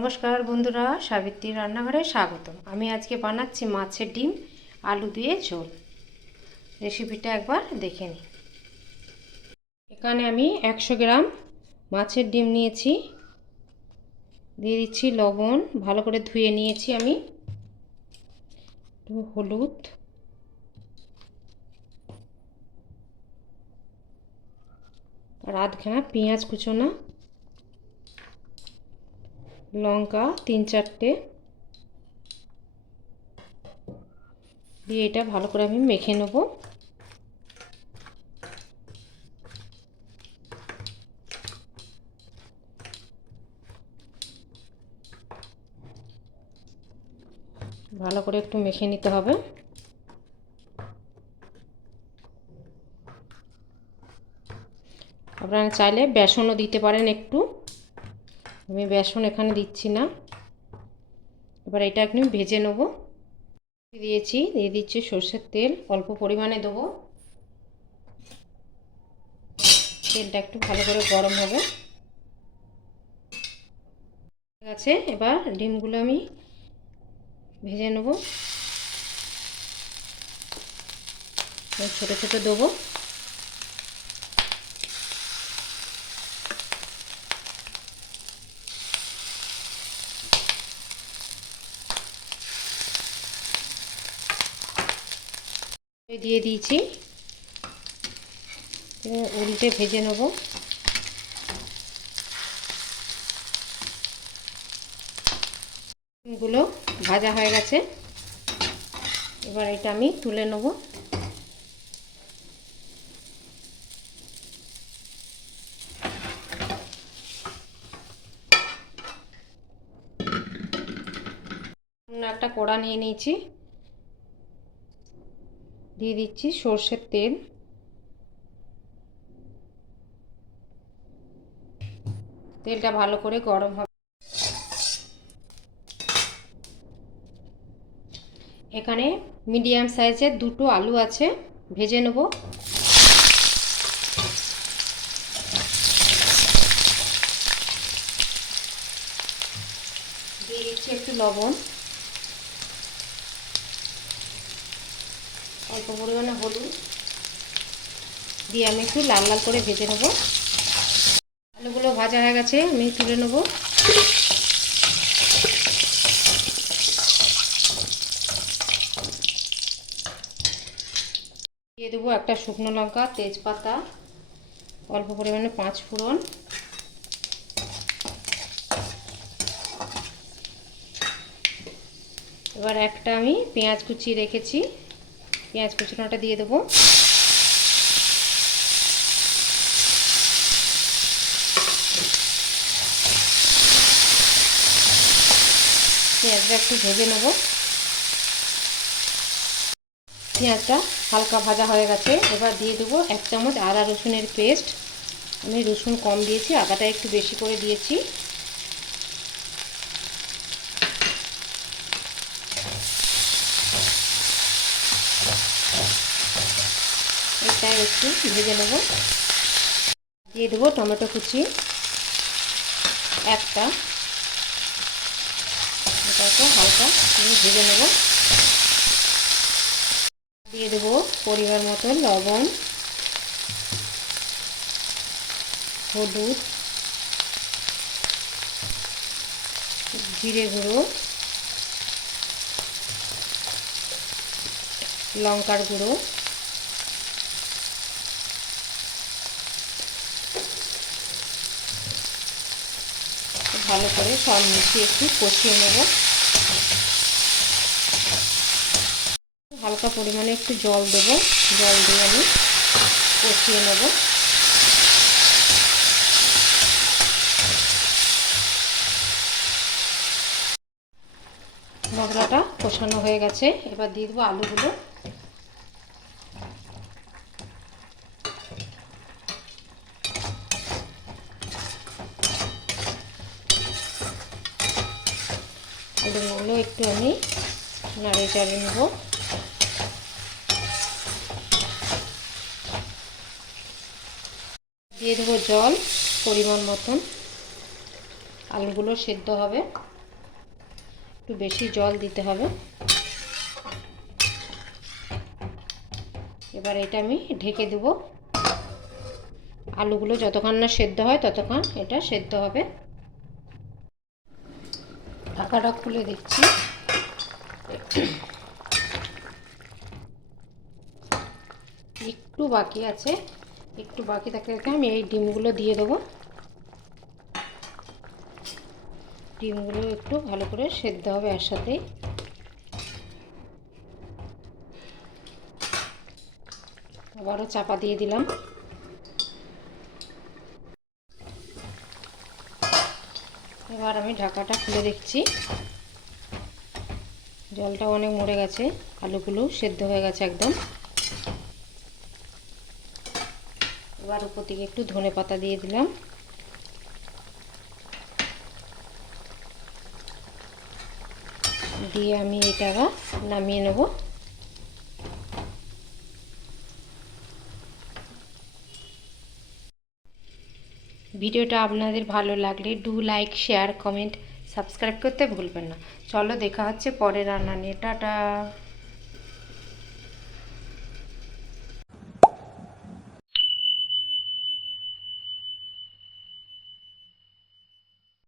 নমস্কার বন্ধুরা, সাবিত্রীর রান্নাঘরে স্বাগতম। আমি আজকে বানাচ্ছি মাছের ডিম আলু দিয়ে ঝোল। রেসিপিটা একবার দেখে নিই। এখানে আমি 100 গ্রাম মাছের ডিম নিয়েছি, দিয়ে দিচ্ছি লবণ, ভালো করে ধুয়ে নিয়েছি আমি, একটু হলুদ, আর আধখানা পেঁয়াজ কুচোনা, লঙ্কা 3-4টে দিয়ে এটা ভালো করে আমি মেখে নেব। ভালো করে একটু মেখে নিতে হবে। আপনারা চাইলে বেসনও দিতে পারেন একটু, আমি বেসন এখানে দিচ্ছি না। এবার এটা একটু ভেজে নেব। দিয়ে দিচ্ছি সরষের তেল, অল্প পরিমাণে দেবো। তেলটা একটু ভালো করে গরম হবে। ঠিক আছে, এবার ডিমগুলো আমি ভেজে নেব। ছোটো ছোটো দেবো। দিয়ে দিয়েছি, উল্টে ভেজে নেব। ডিমগুলো ভাজা হয়ে গেছে, এবার এটা আমি তুলে নেব। একটা কড়া নিয়ে নিয়েছি, দিয়ে দিচ্ছি সরষের তেল। তেলটা ভালো করে গরম হবে। এখানে মিডিয়াম সাইজের 2টো আলু আছে, ভেজে নেব। দিয়ে দিচ্ছি একটু লবণ, অল্প পরিমাণে হলুদ দিয়ে আমি একটু লাল লাল করে ভেজে নেব। আলুগুলো ভাজা হয়ে গেছে, আমি তুলে নেব। দিয়ে দেবো একটা শুকনো লঙ্কা, তেজপাতা, অল্প পরিমাণে 5 ফোড়ন, এবার একটা আমি পেঁয়াজ কুচি রেখেছি, পেঁয়াজ কুচনোটা দিয়ে দেবো। পেঁয়াজটা একটু ভেজে নেব। পেঁয়াজটা হালকা ভাজা হয়ে গেছে, এবার দিয়ে দেবো 1 চামচ আদা রসুনের পেস্ট। আমি রসুন কম দিয়েছি, আদাটা একটু বেশি করে দিয়েছি। এটা একটু ভেজে নেব। দিয়ে দেবো টমেটো কুচি একটা, এটাকে হালকা আমি ভেজে নেব। দিয়ে দেবো পরিমাণ মতো লবণ, হলুদ, জিরে গুঁড়ো, লঙ্কার গুঁড়ো, ভালো করে সব মিশিয়ে একটু কষিয়ে নেব। হালকা পরিমাণে একটু জল দেব, জল দিয়ে আমি কষিয়ে নেব। মশলাটা কষানো হয়ে গেছে, এবার দিয়ে দেবো আলুগুলো। আলুগুলো একটু আমি নাড়িয়ে চাড়িয়ে নেব। দিয়ে দেবো জল পরিমাণ মতন, আলুগুলো সেদ্ধ হবে। একটু বেশি জল দিতে হবে। এবার এটা আমি ঢেকে দেব। আলুগুলো যতক্ষণ না সেদ্ধ হয় ততক্ষণ এটা সেদ্ধ হবে। ঢাকাটা খুলে দিচ্ছি। একটু বাকি আছে, একটু বাকি থাকতে আমি এই ডিমগুলো দিয়ে দেবো। ডিমগুলো একটু ভালো করে সেদ্ধ হবে এর সাথেই। আবারও চাপা দিয়ে দিলাম। এবার আমি ঢাকাটা খুলে দেখছি। জলটা অনেক মরে গেছে, আলুগুলো সেদ্ধ হয়ে গেছে একদম। এবার উপর থেকে একটু ধনেপাতা দিয়ে দিলাম। দিয়ে আমি এটা আবার নামিয়ে নেব। ভিডিওটা আপনাদের ভালো লাগলে do like, share, comment, subscribe করতে ভুলবেন না। চলো দেখা হচ্ছে পরের রান্না নিয়ে। টাটা।